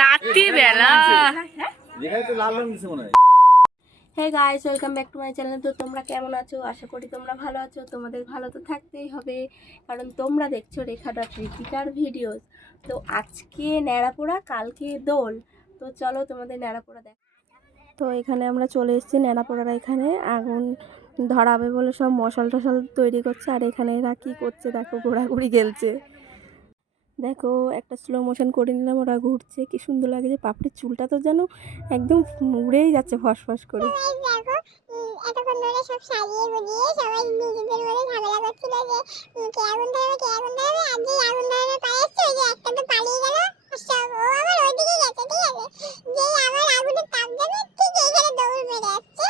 রাত্রি বেলা hey guys, welcome back to my channel. তো তোমরা কেমন আছো? আশা করি তোমরা ভালো আছো। তোমাদের ভালো তো থাকতেই হবে, কারণ তোমরা দেখছো রেখা ডট ঋতিকার ভিডিওস। তো আজকে ন্যাড়াপোড়া, কালকে দোল। তো চলো তোমাদের ন্যাড়াপোড়া দেখ। তো এখানে আমরা চলে এসেছি ন্যাড়াপোড়ার এখানে। আগুন ধরাবে বলে সব মশাল টশাল তৈরি করছে। আর এখানে এরা কী করছে দেখো, ঘোরাঘুরি খেলছে। দেখো একটা স্লো মোশন করে নিলাম, ওরা ঘুরছে, কি সুন্দর লাগে। যে পাপড়ির চুলটা তো যেন একদম উড়েই যাচ্ছে ফস ফস করে। এতক্ষণ ধরে সব সাজিয়ে গুজিয়ে সবাই নিজেদের মধ্যে ঝামেলা করছিল যে কে আগুন ধরাবে কে আগুন ধরাবে। আর যে আগুন ধরানোর পায়ে এসছে ওই যে একটা তো পালিয়ে গেল, সব ও আবার ওইদিকে গেছে। ঠিক আছে, যেই আবার আগুনের তাপ যাবে ঠিক এইখানে দৌড় মেরে আসছে।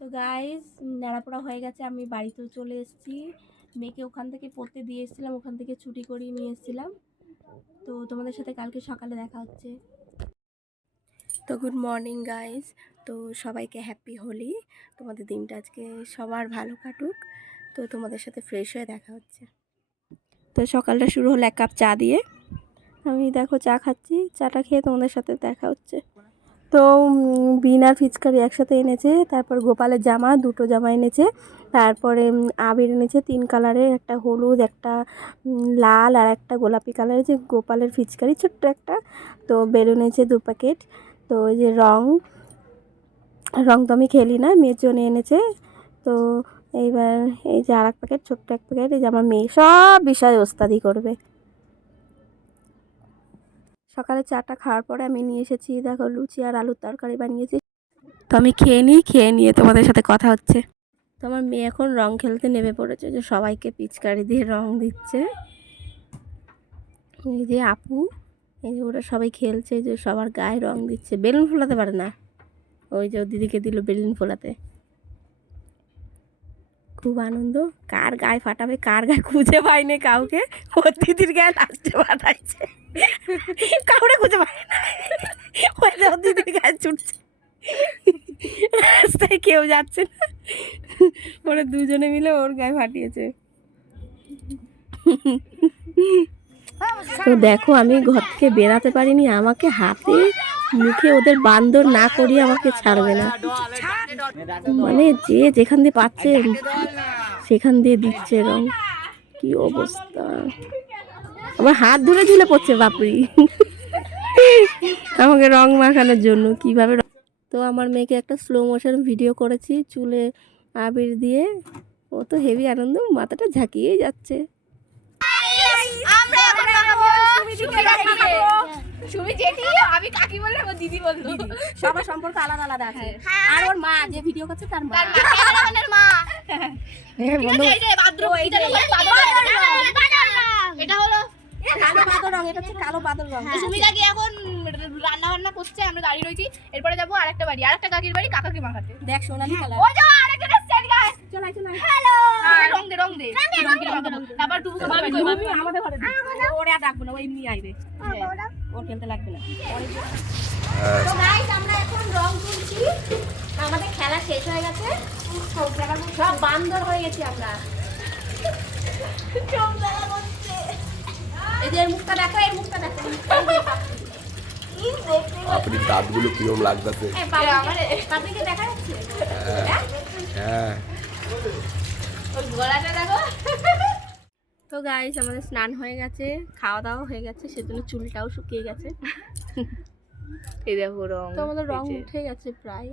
তো গাইস, ন্যাড়াপোড়া হয়ে গেছে, আমি বাড়িতেও চলে এসেছি। মেয়েকে ওখান থেকে পড়তে দিয়ে এসেছিলাম, ওখান থেকে ছুটি করিয়ে নিয়ে এসেছিলাম। তো তোমাদের সাথে কালকে সকালে দেখা হচ্ছে। তো গুড মর্নিং গাইস, তো সবাইকে হ্যাপি হোলি। তোমাদের দিনটা আজকে সবার ভালো কাটুক। তো তোমাদের সাথে ফ্রেশ হয়ে দেখা হচ্ছে। তো সকালটা শুরু হলো এক কাপ চা দিয়ে। আমি দেখো চা খাচ্ছি, চাটা খেয়ে তোমাদের সাথে দেখা হচ্ছে। তো বিনা ফিচকারি একসাথে এনেছে। তারপর গোপালের জামা, দুটো জামা এনেছে। তারপরে আবির এনেছে 3 কালারের, একটা হলুদ, একটা লাল আর একটা গোলাপি কালারের, যে গোপালের ফিচকারি ছোট্ট একটা। তো বেলুন এনেছে 2 প্যাকেট। তো এই যে রং তো আমি খেলি না, মেয়ের জন্য এনেছে। তো এইবার এই যে আর এক প্যাকেট, ছোট্ট এক প্যাকেট। এই যে আমার মেয়ে সব বিষয়ে ওস্তাদি করবে। সকালে চাটা খাওয়ার পরে আমি নিয়ে এসেছি দেখো লুচি আর আলুর তরকারি বানিয়েছি। তো আমি খেয়ে নিয়ে তোমাদের সাথে কথা হচ্ছে। তো আমার মেয়ে এখন রং খেলতে নেমে পড়েছে, যে সবাইকে পিচকারি দিয়ে রং দিচ্ছে। এই যে আপু, এই যে ওরা সবাই খেলছে, যে সবার গায়ে রং দিচ্ছে। বেলুন ফোলাতে পারে না, ওই যে দিদিকে দিল বেলুন ফোলাতে। খুব আনন্দ। কার গায়ে ফাটাবে, কার গায়ে খুঁজে পাইনি কাউকে। ওর দিদির গায়ে লাস্টে ফাটাইছে, কাউরে খুঁজে পাই না। ওই যে ওর দিদির গায়ে ছুটছে, রাস্তায় কেউ যাচ্ছে না, ওরা দুজনে মিলে ওর গায়ে ফাটিয়েছে। তো দেখো আমি ঘর থেকে বেরাতে পারিনি, আমাকে হাতে মুখে ওদের বান্দর না করিয়ে আমাকে ছাড়বে না। মানে যে যেখান দিয়ে পাচ্ছে সেখান দিয়ে দিচ্ছে রং। কি অবস্থা, আমার হাত ধরে ঝুলে পড়ছে বাপরি আমাকে রং মাখানোর জন্য কিভাবে। তো আমার মেয়েকে একটা স্লো মোশন ভিডিও করেছি চুলে আবির দিয়ে। ও তো হেভি আনন্দ, মাথাটা ঝাঁকিয়েই যাচ্ছে। আমি কাকি বললে ও দিদি বললো। সবার সম্পর্ক আলাদা আলাদা আছে। আর ওর মা যে ভিডিও করছে তার মা। এটা হলো কালো বাদর রং, এটা হচ্ছে কালো বাদর রং। সুমিতা কি এখন রান্না বান্না করছে, আমরা দাঁড়িয়ে রয়েছি। এরপরে যাবো আরেকটা বাড়ি, আরেকটা কাকির বাড়ি, কাকাকে মাখাতে। দেখ সোনালি কালার। ওই যাও আরেকটা এসছে গায়। চল চল। হ্যালো, রং দে রং দে। তারপর টুকু আমি আমাদের ঘরে ওরে আর ডাকবো না, ও এমনি আইবে। ওর খেলতে লাগবে না। তো গাইস, আমরা এখন রং তুলছি। আমাদের খেলা শেষ হয়ে গেছে, সব বান্দর হয়ে গেছি আমরা। এই যে এর মুখটা দেখো, এর মুখটা দেখো। আপনি দাঁতগুলো কিরম লাগতেছে? পাবলিকে দেখা যাচ্ছে। হ্যাঁ, ওই গলাটা দেখো। তো গাইস, আমাদের স্নান হয়ে গেছে, খাওয়া দাওয়া হয়ে গেছে, সেজন্য চুলটাও শুকিয়ে গেছে। এই দেখো রং, তো আমাদের রং উঠে গেছে প্রায়।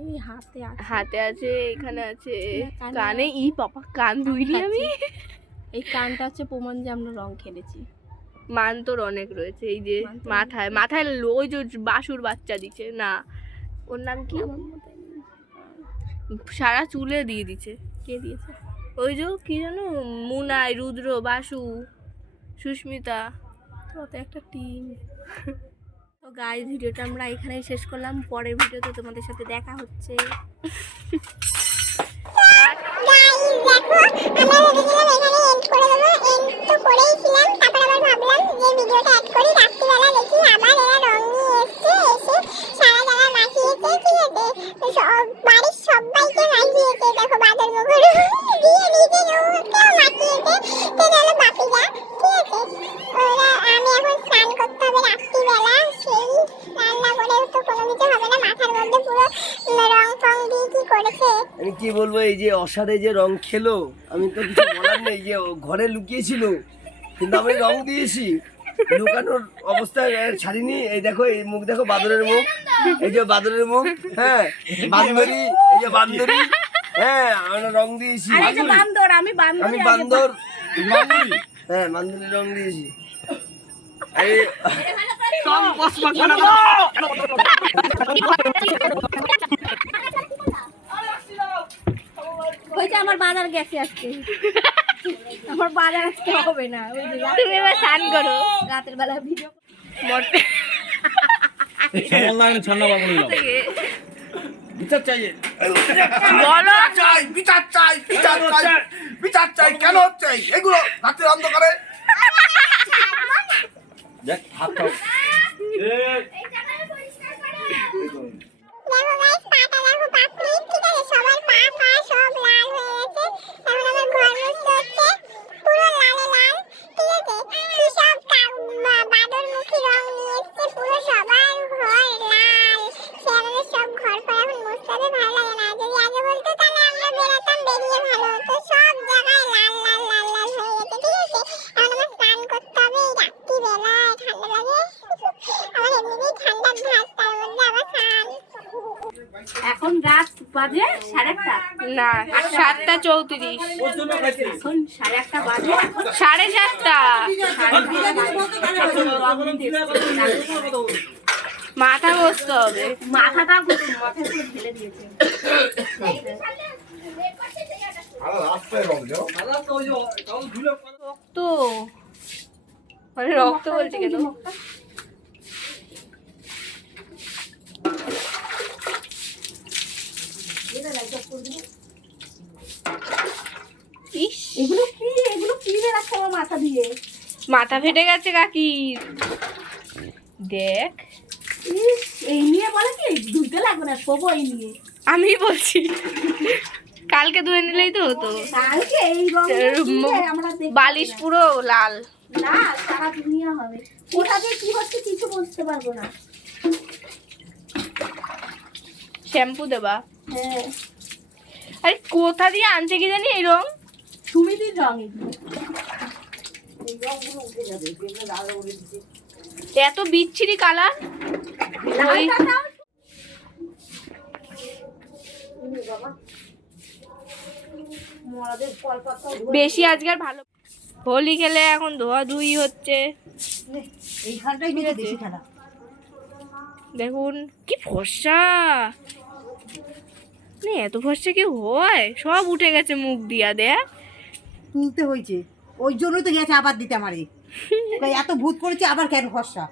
হাতে আছে, এখানে আছে, কানে কানে। ই পাপা কান ধুইনি আমি। এই কানটা হচ্ছে প্রমাণ যে আমরা রং খেলেছি। মান তোর অনেক রয়েছে। এই যে মাথায় মাথায় ওই যে বাসুর বাচ্চা দিচ্ছে না, ওর নাম কি, সারা চুলে দিয়ে দিচ্ছে। কে দিয়েছে? ওই যে কি জানো, মুনাই, রুদ্র, বাসু, সুস্মিতা। তো একটা টিম। তো গাইস, ভিডিওটা আমরা এখানেই শেষ করলাম। পরের ভিডিওতে তোমাদের সাথে দেখা হচ্ছে। দেখো আমরা ভেবেছিলাম এখানে এন্ড করে দেবো, এন্ড তো করেই ছিলাম। তারপর আবার ভাবলাম যে কি বলবো, এই যে অসাধে যে রং খেলো, আমি তো কিছু বলার নেই। যে ও ঘরে লুকিয়েছিল, কিন্তু আমি রং দিয়েছি, লুকানোর অবস্থা ছাড়িনি। এই দেখো, এই মুখ দেখো, বাদরের মুখ, এই যে বাদরের মুখ, হ্যাঁ বান্দরি, এই যে বান্দরি, হ্যাঁ আমরা রং দিয়েছি। আর এই যে বান্দর, আমি বান্দর, আমি বান্দর, হ্যাঁ বান্দরের রং দিয়েছি। এই হয়েছে আমার বাজার গেছে আজকে, আমার বাজার আজকে হবে না। ওই যে তুমি এবার স্নান করো। রাতের বেলা ভিডিও মরতে অনলাইনে ছাড়না বাবু বিচার চাই, বলো। চাই বিচার চাই, বিচার চাই, বিচার চাই। কেন হচ্ছে এগুলো রাতের অন্ধকারে? দেখ হাত খাও দেখো গাইস, পাটা দেখো, পাপড়ি, ঠিক আছে, সবার পা সব লাল হয়ে গেছে। এখন আমার ঘর মুছতে হচ্ছে, পুরো লালে লাল, ঠিক আছে। কি সব বাদরমুখী রং নিয়ে এসছে, পুরো সবার ঘর লাল। সে আমাদের সব ঘর পর এখন মুছতে হবে, ভালো লাগে না। যদি আগে বলতো তাহলে আমরা বেরোতাম, বেরিয়ে ভালো হতো। সব জায়গায় লাল লাল লাল লাল হয়ে গেছে, ঠিক আছে। এখন আমার স্নান করতে হবে, এই রাত্রিবেলায় ঠান্ডা লাগে, আমার এমনিতেই ঠান্ডার ধাস, তার মধ্যে আবার স্নান। এখন রাত বাজে 1:30, না 7:34, এখন 1:30 বাজে। 7:30। মাথা বসতে হবে। মাথাটা মাথায় পুরো ঢেলে দিয়েছে। রক্ত, মানে রক্ত বলছি কেন? ইস, এগুলো কি বেরাচ্ছে আমার মাথা দিয়ে? মাথা ফেটে গেছে কাকির। দেখ, ইস, এই নিয়ে বলে কি ধুইতে লাগবে না, শোবো এই নিয়ে। আমি বলছি কালকে ধুয়ে নিলেই তো হতো। কালকে এই রঙের আমরা দেখতে বালিশ পুরো লাল। না, সারা দুনিয়া হবে। কোথা দিয়ে কি হচ্ছে কিছু বুঝতে পারবো না। শ্যাম্পু দেবা? হ্যাঁ, আরে কোথা দিয়ে আনছে কি জানি এই রং? সুমিদির রং এগুলো। এত বিচ্ছিরি কালার। ওই বেশি আজকাল ভালো। হোলি খেলে এখন ধোয়া ধুই হচ্ছে। এইখানটাই মেরে বেশি খারাপ। দেখুন কি ফর্সা, না এত ফর্সা কি হয়? সব উঠে গেছে মুখ দিয়া। দেখ, তুলতে হয়েছে, ওই জন্যই তো গেছে আবার দিতে আমারে। এত ভূত করেছে আবার কেন ফর্সা?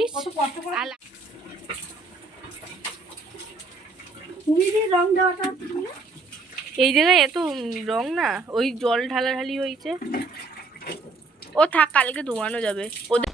ইস, কত কষ্ট করে আলা- সুমিদির রং দেওয়াটা এই জায়গায় এত রং না, ওই জল ঢালাঢালি হয়েছে। ও থাক, কালকে ধোয়ানো যাবে। ওদের